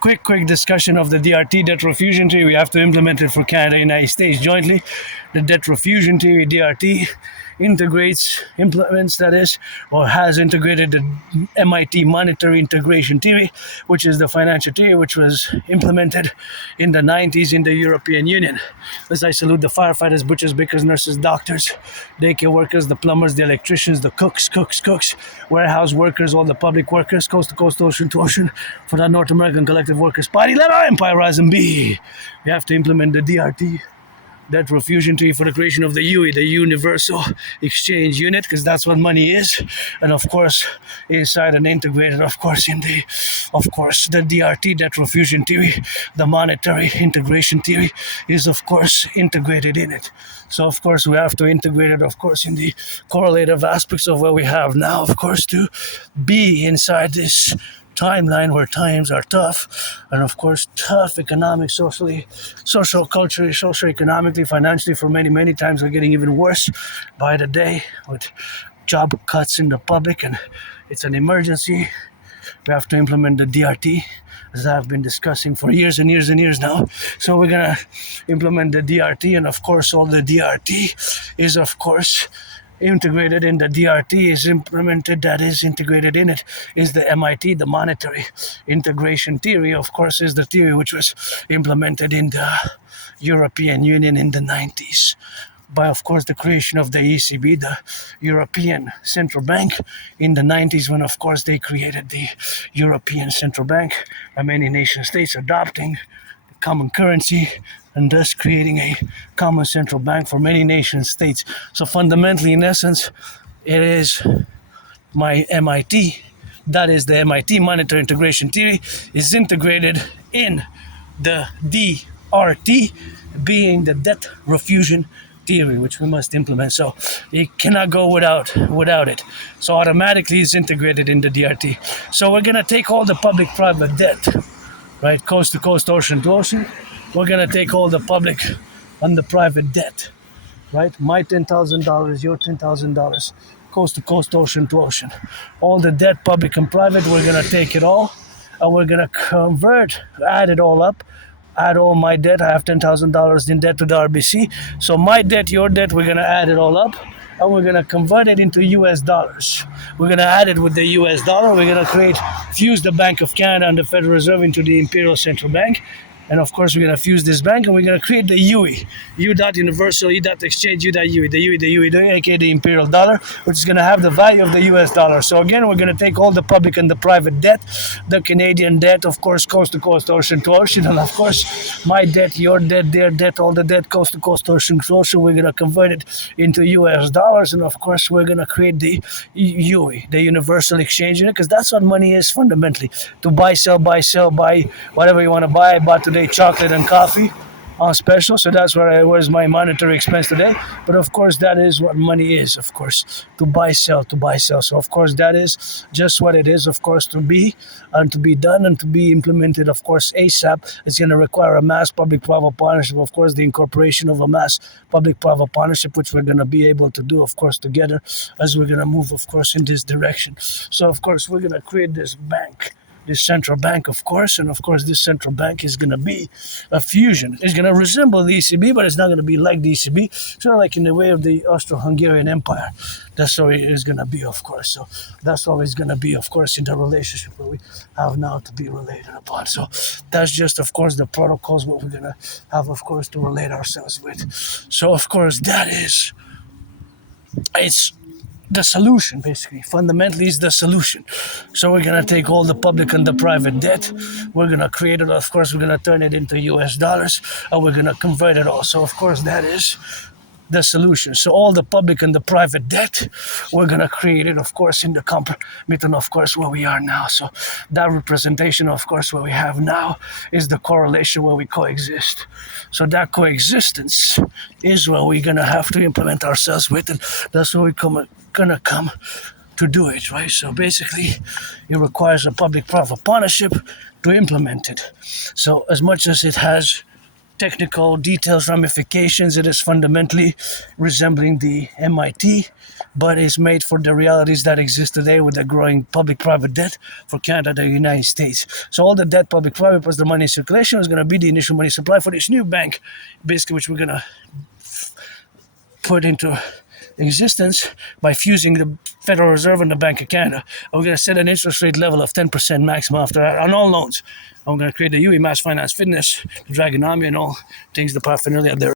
quick discussion of the DRT, debt refusion theory. We have to implement it for Canada and United States jointly. The debt refusion theory, DRT, implements, that is, or has integrated the MIT monetary integration theory, which is the financial theory which was implemented in the 90s in the European Union. As I salute the firefighters, butchers, bakers, nurses, doctors, daycare workers, the plumbers, the electricians, the cooks, warehouse workers, all the public workers, coast to coast, ocean to ocean, for the North American Collective Workers Party. Let our empire rise and be. We have to implement the DRT, debt refusion treaty, for the creation of the UE, the Universal Exchange Unit, because that's what money is. And of course, inside and integrated, of course, in the DRT, debt refusion theory, the monetary integration theory is, of course, integrated in it. So, of course, we have to integrate it, of course, in the correlative aspects of what we have now, of course, to be inside this timeline where times are tough, and of course tough economic, socially, social, culturally, socio-economically, financially. For many times are getting even worse by the day with job cuts in the public, and it's an emergency. We have to implement the DRT, as I've been discussing for years and years now. So we're gonna implement the DRT, and of course all the DRT is, of course, integrated in the DRT is implemented, that is integrated in it, is the MIT, the monetary integration theory, of course, is the theory which was implemented in the European Union in the 90s by, of course, the creation of the ECB, the European Central Bank, in the 90s, when, of course, they created the European Central Bank, and many nation states adopting common currency and thus creating a common central bank for many nation states. So fundamentally, in essence, it is my MIT, that is the MIT monetary integration theory, is integrated in the DRT, being the debt refusion theory, which we must implement. So it cannot go without it. So automatically it's integrated in the DRT. So we're gonna take all the public-private debt, right, coast to coast, ocean to ocean. We're gonna take all the public and the private debt, right? My $10,000, your $10,000, coast to coast, ocean to ocean. All the debt, public and private, we're gonna take it all, and we're gonna add it all up, add all my debt. I have $10,000 in debt to the RBC. So my debt, your debt, we're gonna add it all up, and we're gonna convert it into US dollars. We're gonna add it with the US dollar. We're gonna fuse the Bank of Canada and the Federal Reserve into the Imperial Central Bank. And of course, we're going to fuse this bank, and we're going to create the UE, U.Universal, E.Exchange, U.UE, the UE, aka the Imperial Dollar, which is going to have the value of the US dollar. So again, we're going to take all the public and the private debt, the Canadian debt, of course, coast to coast, ocean to ocean, and of course, my debt, your debt, their debt, all the debt, coast to coast, ocean to ocean. We're going to convert it into US dollars, and of course, we're going to create the UE, the Universal Exchange Unit, because that's what money is fundamentally: to buy, sell, buy whatever you want to buy. I bought today chocolate and coffee on special, so that's where's my monetary expense today. But of course, that is what money is, of course, to buy, sell. So of course, that is just what it is, of course, to be and to be done and to be implemented, of course, ASAP. It's going to require a mass public-private partnership, of course, the incorporation of a mass public-private partnership, which we're going to be able to do, of course, together, as we're going to move, of course, in this direction. So of course, we're going to create this bank, this central bank, of course, and of course this central bank is going to be a fusion. It's going to resemble the ECB, but it's not going to be like the ECB. Sort of like in the way of the Austro-Hungarian Empire. That's how it is going to be, of course. So that's how it's going to be, of course, in the relationship that we have now to be related upon. So that's just, of course, the protocols, what we're going to have, of course, to relate ourselves with. So, of course, it's the solution, basically. Fundamentally, is the solution. So we're going to take all the public and the private debt. We're going to create it, of course, we're going to turn it into US dollars, and we're going to convert it all. So, of course, that is the solution. So all the public and the private debt, we're going to create it, of course, in the compromission, of course, where we are now. So that representation, of course, what we have now is the correlation where we coexist. So that coexistence is what we're going to have to implement ourselves with, and that's what we're going to come to do it, right? So basically, it requires a public-private partnership to implement it. So as much as it has technical details, ramifications. It is fundamentally resembling the MIT, but is made for the realities that exist today with the growing public-private debt for Canada and the United States. So all the debt, public-private, plus the money in circulation is going to be the initial money supply for this new bank, basically, which we're going to put into existence by fusing the Federal Reserve and the Bank of Canada. And we're going to set an interest rate level of 10% maximum after that on all loans. And we're going to create the UE Mass Finance Fitness, the Dragonomy, and all things, the paraphernalia there.